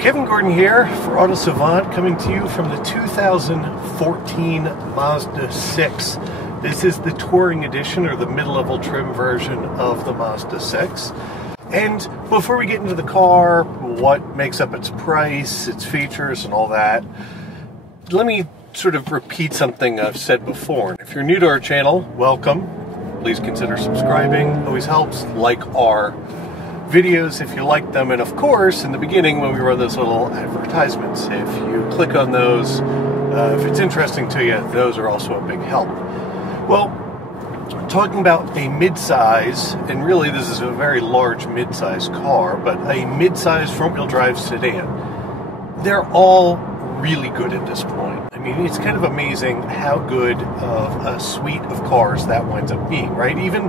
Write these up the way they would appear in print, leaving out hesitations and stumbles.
Kevin Gordon here for Autosavant, coming to you from the 2014 Mazda 6. This is the touring edition, or the mid-level trim version of the Mazda 6. And before we get into the car, what makes up its price, its features, and all that, let me sort of repeat something I've said before. If you're new to our channel, welcome. Please consider subscribing. Always helps. Like our videos if you like them, and of course in the beginning when we run those little advertisements, if you click on those, if it's interesting to you, those are also a big help. Well, talking about a mid-size, and really this is a very large mid-size car, but a mid-size front-wheel drive sedan, they're all really good at this point. I mean, it's kind of amazing how good of a suite of cars that winds up being, right? Even,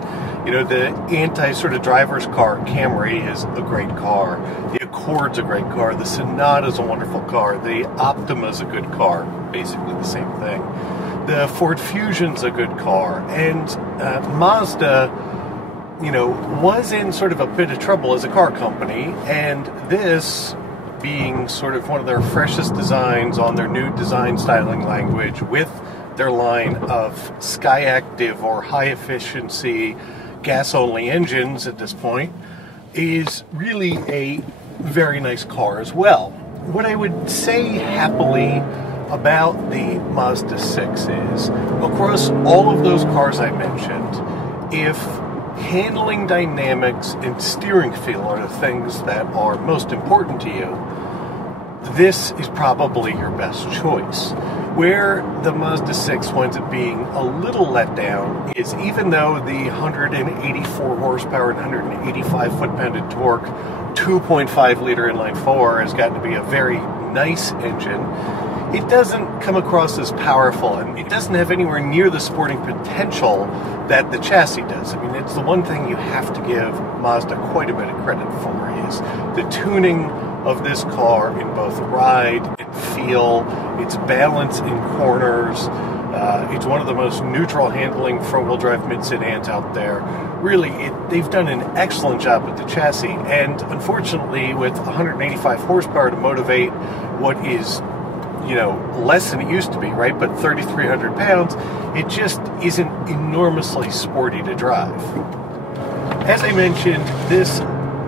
you know, the anti-sort of driver's car Camry is a great car. The Accord's a great car. The Sonata's a wonderful car. The Optima's a good car. Basically the same thing. The Ford Fusion's a good car. And Mazda, you know, was in sort of a bit of trouble as a car company, and this being sort of one of their freshest designs on their new design styling language with their line of Sky Active or high efficiency gas only engines at this point, is really a very nice car as well. What I would say happily about the Mazda 6 is, across all of those cars I mentioned, if handling dynamics and steering feel are the things that are most important to you, this is probably your best choice. Where the Mazda 6 winds up being a little let down is, even though the 184 horsepower and 185 foot-pound of torque 2.5 liter inline four has gotten to be a very nice engine, it doesn't come across as powerful, and it doesn't have anywhere near the sporting potential that the chassis does. I mean, it's the one thing you have to give Mazda quite a bit of credit for, is the tuning of this car in both ride and feel, its balance in corners. It's one of the most neutral handling front-wheel drive mid-sedans out there. Really, they've done an excellent job with the chassis, and unfortunately with 185 horsepower to motivate what is, you know, less than it used to be, right? But 3,300 pounds, it just isn't enormously sporty to drive. As I mentioned, this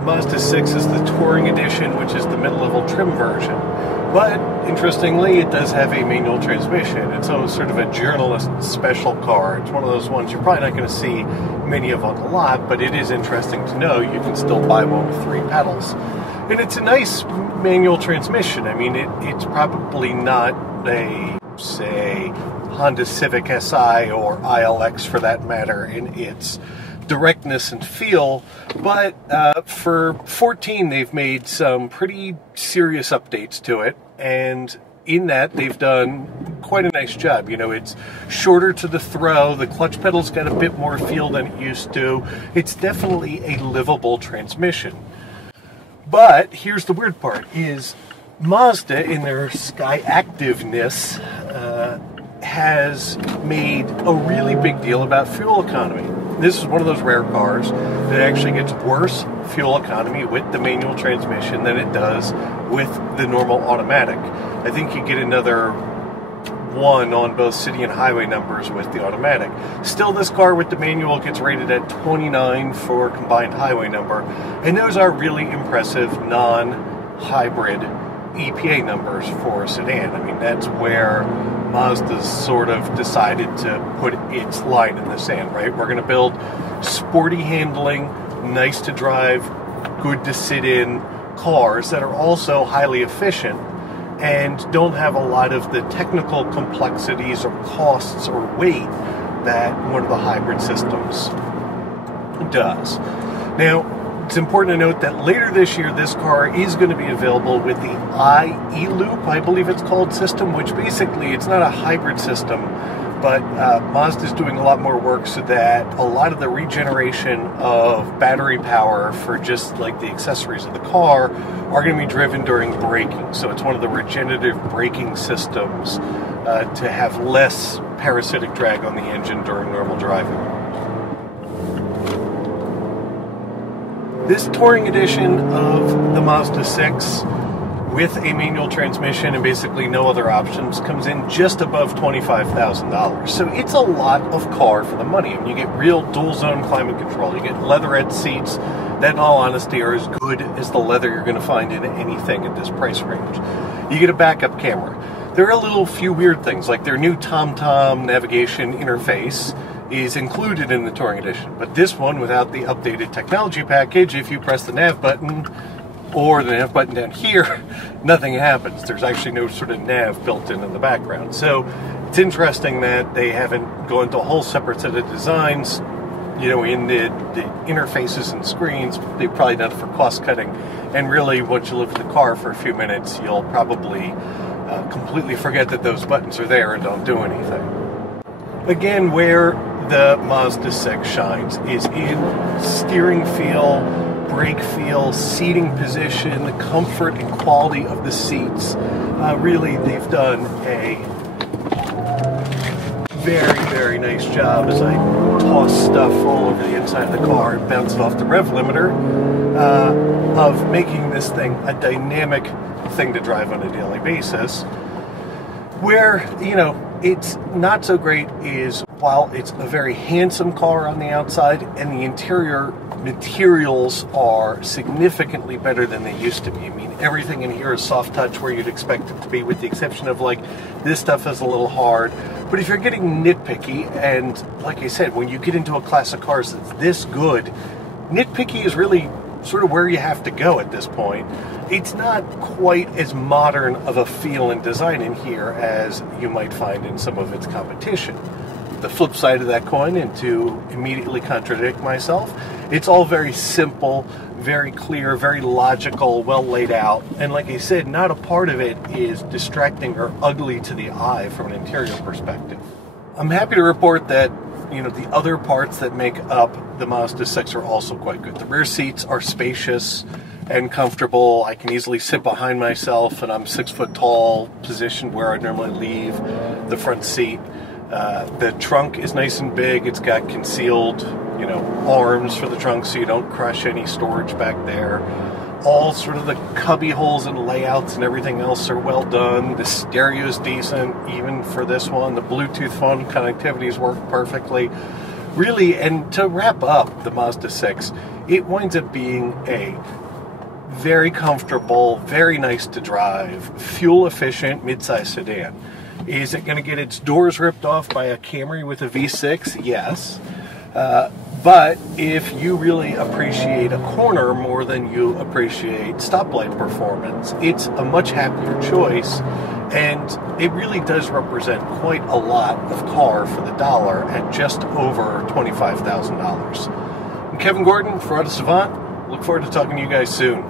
Mazda 6 is the touring edition, which is the mid-level trim version. But interestingly, it does have a manual transmission. It's sort of a journalist special car. It's one of those ones you're probably not going to see many of on the lot, but it is interesting to know you can still buy one with 3 pedals. And it's a nice manual transmission. I mean, it's probably not a, say, Honda Civic Si or ILX for that matter in its directness and feel, but for 14 they've made some pretty serious updates to it, and in that they've done quite a nice job. You know, it's shorter to the throw, the clutch pedal's got a bit more feel than it used to. It's definitely a livable transmission. But here's the weird part, is Mazda, in their Sky Activeness, has made a really big deal about fuel economy. This is one of those rare cars that actually gets worse fuel economy with the manual transmission than it does with the normal automatic. I think you get another 1 on both city and highway numbers with the automatic. Still, this car with the manual gets rated at 29 for combined highway number, and those are really impressive non-hybrid EPA numbers for a sedan. I mean, that's where Mazda's sort of decided to put its line in the sand, right? We're going to build sporty handling, nice to drive, good to sit in cars that are also highly efficient and don't have a lot of the technical complexities or costs or weight that one of the hybrid systems does. Now, it's important to note that later this year, this car is going to be available with the iLoop, I believe it's called, system, which basically, it's not a hybrid system, but Mazda's doing a lot more work so that a lot of the regeneration of battery power for just like the accessories of the car are going to be driven during braking. So it's one of the regenerative braking systems to have less parasitic drag on the engine during normal driving. This touring edition of the Mazda 6 with a manual transmission and basically no other options, comes in just above $25,000. So it's a lot of car for the money. I mean, you get real dual zone climate control, you get leatherette seats that in all honesty are as good as the leather you're going to find in anything at this price range. You get a backup camera. There are a few weird things, like their new TomTom navigation interface is included in the Touring Edition, but this one, without the updated technology package, if you press the nav button or the nav button down here, nothing happens. There's actually no sort of nav built in the background. So it's interesting that they haven't gone to a whole separate set of designs, you know, in the interfaces and screens. They've probably done it for cost cutting, and really once you live in the car for a few minutes, you'll probably completely forget that those buttons are there and don't do anything. Again, where the Mazda 6 shines is in steering feel, brake feel, seating position, the comfort and quality of the seats. Really, they've done a very, very nice job as I toss stuff all over the inside of the car and bounce it off the rev limiter, of making this thing a dynamic thing to drive on a daily basis. Where, you know, it's not so great is, while it's a very handsome car on the outside and the interior materials are significantly better than they used to be. I mean, everything in here is soft touch where you'd expect it to be, with the exception of, like, this stuff is a little hard. But if you're getting nitpicky, and like I said, when you get into a class of cars that's this good, nitpicky is really sort of where you have to go at this point. It's not quite as modern of a feel and design in here as you might find in some of its competition. The flip side of that coin, and to immediately contradict myself, it's all very simple, very clear, very logical, well laid out, and like I said, not a part of it is distracting or ugly to the eye from an interior perspective. I'm happy to report that, you know, the other parts that make up the Mazda 6 are also quite good. The rear seats are spacious and comfortable. I can easily sit behind myself, and I'm 6 foot tall, positioned where I normally leave the front seat. The trunk is nice and big. It's got concealed, you know, arms for the trunk so you don't crush any storage back there. All sort of the cubby holes and layouts and everything else are well done. The stereo is decent, even for this one. The Bluetooth phone connectivities work perfectly. Really, and to wrap up the Mazda 6, it winds up being a very comfortable, very nice to drive, fuel-efficient midsize sedan. Is it going to get its doors ripped off by a Camry with a V6? Yes. But if you really appreciate a corner more than you appreciate stoplight performance, it's a much happier choice, and it really does represent quite a lot of car for the dollar at just over $25,000. I'm Kevin Gordon for Autosavant. Look forward to talking to you guys soon.